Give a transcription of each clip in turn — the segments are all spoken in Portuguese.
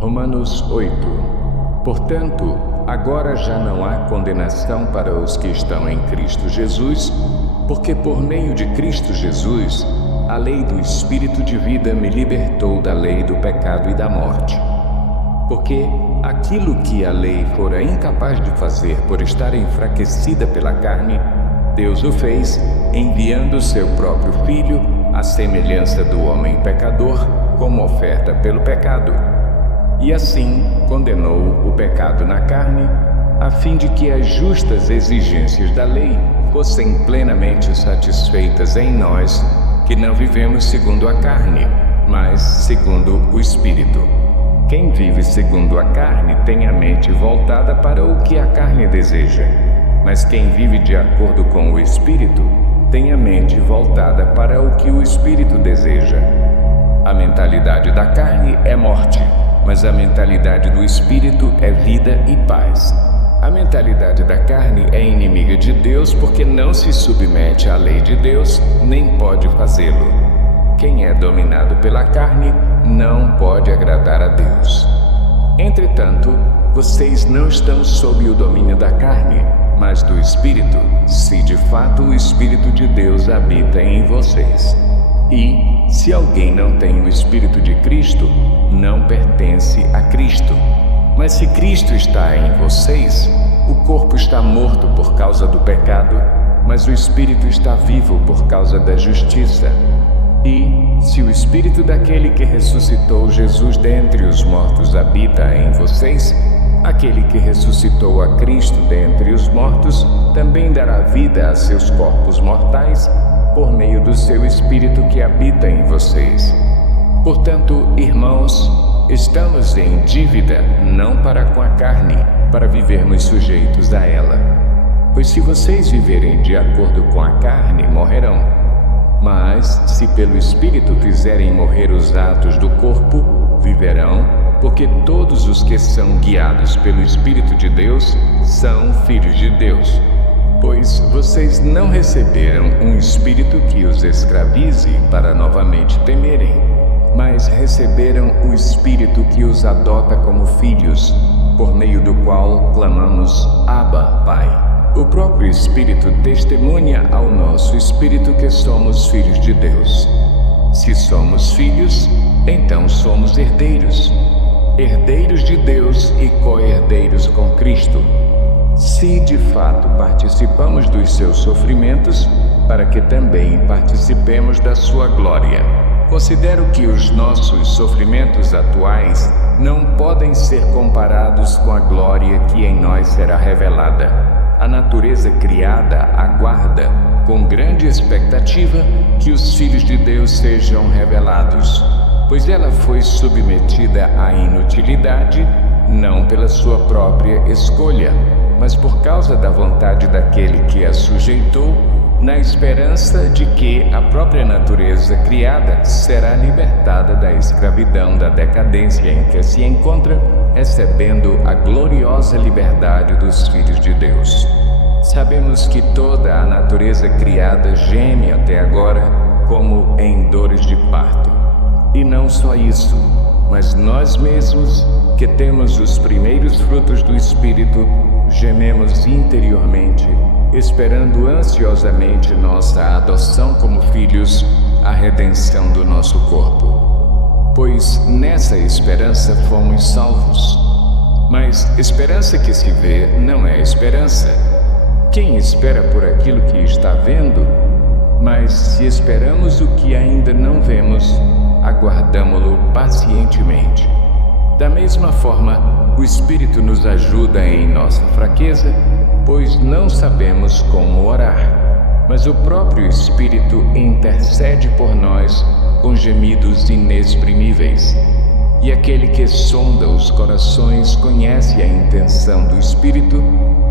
Romanos 8. Portanto, agora já não há condenação para os que estão em Cristo Jesus, porque por meio de Cristo Jesus, a lei do Espírito de vida me libertou da lei do pecado e da morte. Porque aquilo que a lei fora incapaz de fazer por estar enfraquecida pela carne, Deus o fez, enviando seu próprio Filho, à semelhança do homem pecador, como oferta pelo pecado. E assim condenou o pecado na carne, a fim de que as justas exigências da lei fossem plenamente satisfeitas em nós, que não vivemos segundo a carne, mas segundo o Espírito. Quem vive segundo a carne tem a mente voltada para o que a carne deseja, mas quem vive de acordo com o Espírito tem a mente voltada para o que o Espírito deseja. A mentalidade da carne é morte, mas a mentalidade do Espírito é vida e paz. A mentalidade da carne é inimiga de Deus porque não se submete à lei de Deus, nem pode fazê-lo. Quem é dominado pela carne não pode agradar a Deus. Entretanto, vocês não estão sob o domínio da carne, mas do Espírito, se de fato o Espírito de Deus habita em vocês. E, se alguém não tem o Espírito de Cristo, não pertence a Cristo. Mas se Cristo está em vocês, o corpo está morto por causa do pecado, mas o Espírito está vivo por causa da justiça. E, se o Espírito daquele que ressuscitou Jesus dentre os mortos habita em vocês, aquele que ressuscitou a Cristo dentre os mortos também dará vida a seus corpos mortais por meio do seu Espírito que habita em vocês. Portanto, irmãos, estamos em dívida não para com a carne, para vivermos sujeitos a ela. Pois se vocês viverem de acordo com a carne, morrerão. Mas, se pelo Espírito fizerem morrer os atos do corpo, viverão, porque todos os que são guiados pelo Espírito de Deus são filhos de Deus. Pois vocês não receberam um espírito que os escravize para novamente temerem, mas receberam o Espírito que os adota como filhos, por meio do qual clamamos Abba, Pai. O próprio Espírito testemunha ao nosso espírito que somos filhos de Deus. Se somos filhos, então somos herdeiros, herdeiros de Deus e co-herdeiros com Cristo, se de fato participamos dos seus sofrimentos, para que também participemos da sua glória. Considero que os nossos sofrimentos atuais não podem ser comparados com a glória que em nós será revelada. A natureza criada aguarda, com grande expectativa, que os filhos de Deus sejam revelados, pois ela foi submetida à inutilidade, não pela sua própria escolha, mas por causa da vontade daquele que a sujeitou, na esperança de que a própria natureza criada será libertada da escravidão da decadência em que se encontra, recebendo a gloriosa liberdade dos filhos de Deus. Sabemos que toda a natureza criada geme até agora, como em dores de parto. E não só isso, mas nós mesmos, que temos os primeiros frutos do Espírito, gememos interiormente, esperando ansiosamente nossa adoção como filhos, a redenção do nosso corpo. Pois nessa esperança fomos salvos. Mas esperança que se vê não é esperança. Quem espera por aquilo que está vendo? Mas se esperamos o que ainda não vemos, aguardamo-lo pacientemente. Da mesma forma, o Espírito nos ajuda em nossa fraqueza, pois não sabemos como orar. Mas o próprio Espírito intercede por nós com gemidos inexprimíveis. E aquele que sonda os corações conhece a intenção do Espírito,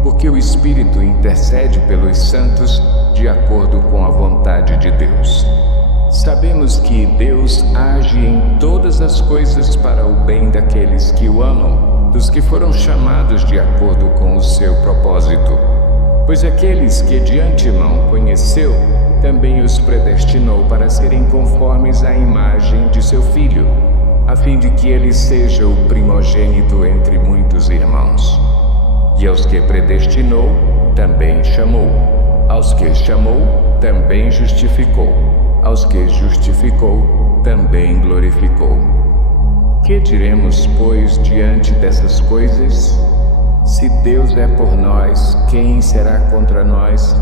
porque o Espírito intercede pelos santos de acordo com a vontade de Deus. Sabemos que Deus age em todas as coisas para o bem daqueles que o amam, dos que foram chamados de acordo com o seu propósito. Pois aqueles que de antemão conheceu, também os predestinou para serem conformes à imagem de seu Filho, a fim de que ele seja o primogênito entre muitos irmãos. E aos que predestinou, também chamou. Aos que chamou, também justificou. Aos que justificou, também glorificou. Que diremos, pois, diante dessas coisas? Se Deus é por nós, quem será contra nós?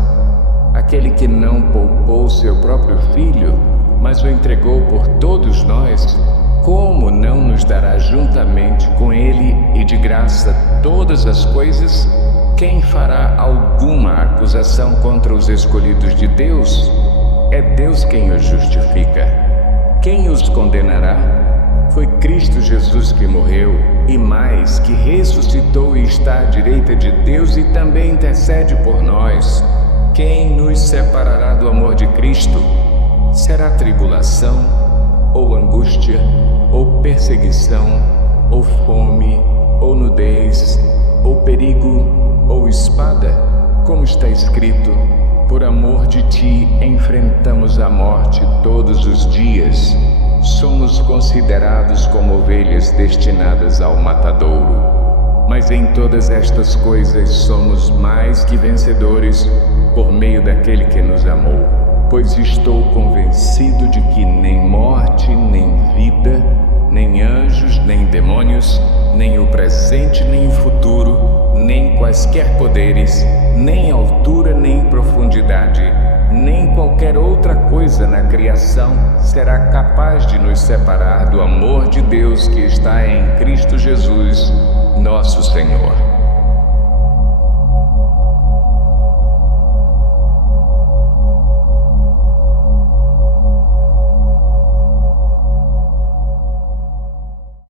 Aquele que não poupou seu próprio Filho, mas o entregou por todos nós, como não nos dará juntamente com ele e de graça todas as coisas? Quem fará alguma acusação contra os escolhidos de Deus? É Deus quem os justifica. Quem os condenará? Foi Cristo Jesus que morreu, e mais, que ressuscitou e está à direita de Deus e também intercede por nós. Quem nos separará do amor de Cristo? Será tribulação, ou angústia, ou perseguição, ou fome, ou nudez, ou perigo, ou espada? Como está escrito: por amor de ti enfrentamos a morte todos os dias. Somos considerados como ovelhas destinadas ao matadouro. Mas em todas estas coisas somos mais que vencedores por meio daquele que nos amou. Pois estou convencido de que nem morte, nem vida, nem anjos, nem demônios, nem o presente, nem o futuro, nem quaisquer poderes, nem altura, nem profundidade, nem qualquer outra coisa na criação será capaz de nos separar do amor de Deus que está em Cristo Jesus, nosso Senhor.